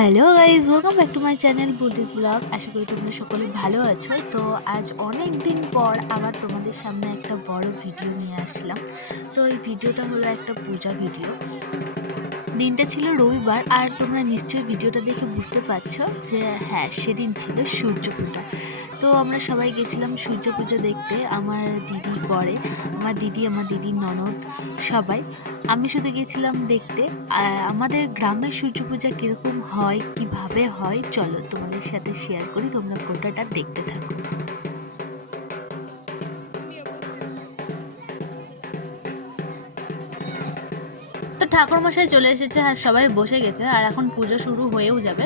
Hello guys, welcome back to my channel বুলটিস blog. আশা করি তোমরা সকলে ভালো আছো। তো আজ অনেক দিন পর আবার তোমাদের সামনে একটা বড় ভিডিও নিয়ে আসলাম। তো এই ভিডিওটা হলো একটা পূজা ভিডিও। দিনটা ছিল রবিবার, আর তোমরা নিশ্চয়ই ভিডিওটা দেখে বুঝতে পারছো যে হ্যাঁ, সেদিন ছিল সূর্য পূজা। তো আমরা সবাই গেছিলাম সূর্য পূজা দেখতে। আমার দিদি করে, আমার দিদির ননদ সবাই। আমি শুধু গেছিলাম দেখতে। আমাদের গ্রামের সূর্য পূজা কীরকম হয়, কিভাবে হয়, চলো তোমাদের সাথে শেয়ার করি, তোমরা গোটাটা দেখতে থাকো। তো ঠাকুরমশাই চলে এসেছে আর সবাই বসে গেছে, আর এখন পুজো শুরু হয়েও যাবে।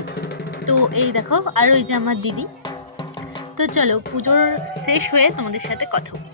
তো এই দেখো, আর ওই যে আমার দিদি। তো চলো পুজোর শেষ হয়ে তোমাদের সাথে কথা বলি।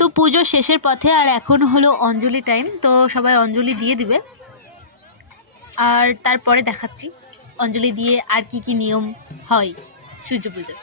তো পুজো শেষের পথে, আর এখন হলো অঞ্জলি টাইম। তো সবাই অঞ্জলি দিয়ে দিবে, আর তারপরে দেখাচ্ছি অঞ্জলি দিয়ে আর কি কি নিয়ম হয় সূর্য পুজো।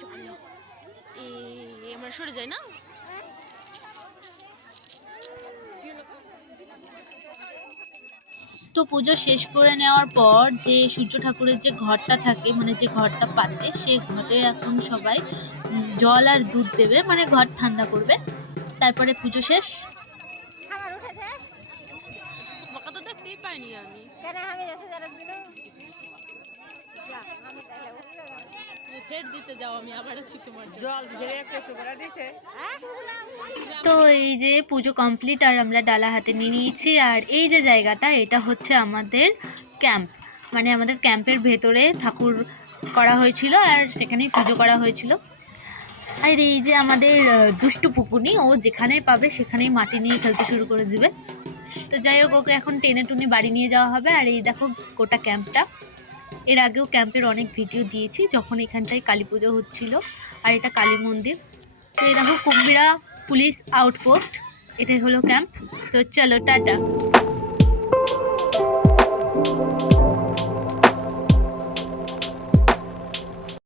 চলো আমরা সরে যাই না। তো পুজো শেষ করে নেওয়ার পর যে সূর্য ঠাকুরের যে ঘরটা থাকে, মানে যে ঘরটা পাতে, সেই ঘরে এখন সবাই জল আর দুধ দেবে, মানে ঘর ঠান্ডা করবে। তারপরে পুজো শেষ। তো এই যে পুজো কমপ্লিট, আর আমরা ডালা হাতে নিয়ে নিয়েছি। আর এই যে জায়গাটা, এটা হচ্ছে আমাদের ক্যাম্প, মানে আমাদের ক্যাম্পের ভেতরে ঠাকুর করা হয়েছিল, আর সেখানেই পুজো করা হয়েছিল। আর এই যে আমাদের দুষ্টু পুকুনি, ও যেখানে পাবে সেখানেই মাটি নিয়ে খেলতে শুরু করে দিবে। তো যাই হোক, ওকে এখন টেনে টুনে বাড়ি নিয়ে যাওয়া হবে। আর এই দেখো গোটা ক্যাম্পটা। এর আগেও ক্যাম্পের অনেক ভিডিও দিয়েছি, যখন এখানটায় কালী পুজো হচ্ছিল, আর এটা কালী মন্দির। তো এই দেখো কুম্ভীরা পুলিশ আউটপোস্ট, এটাই হলো ক্যাম্প। তো চলো টাটা।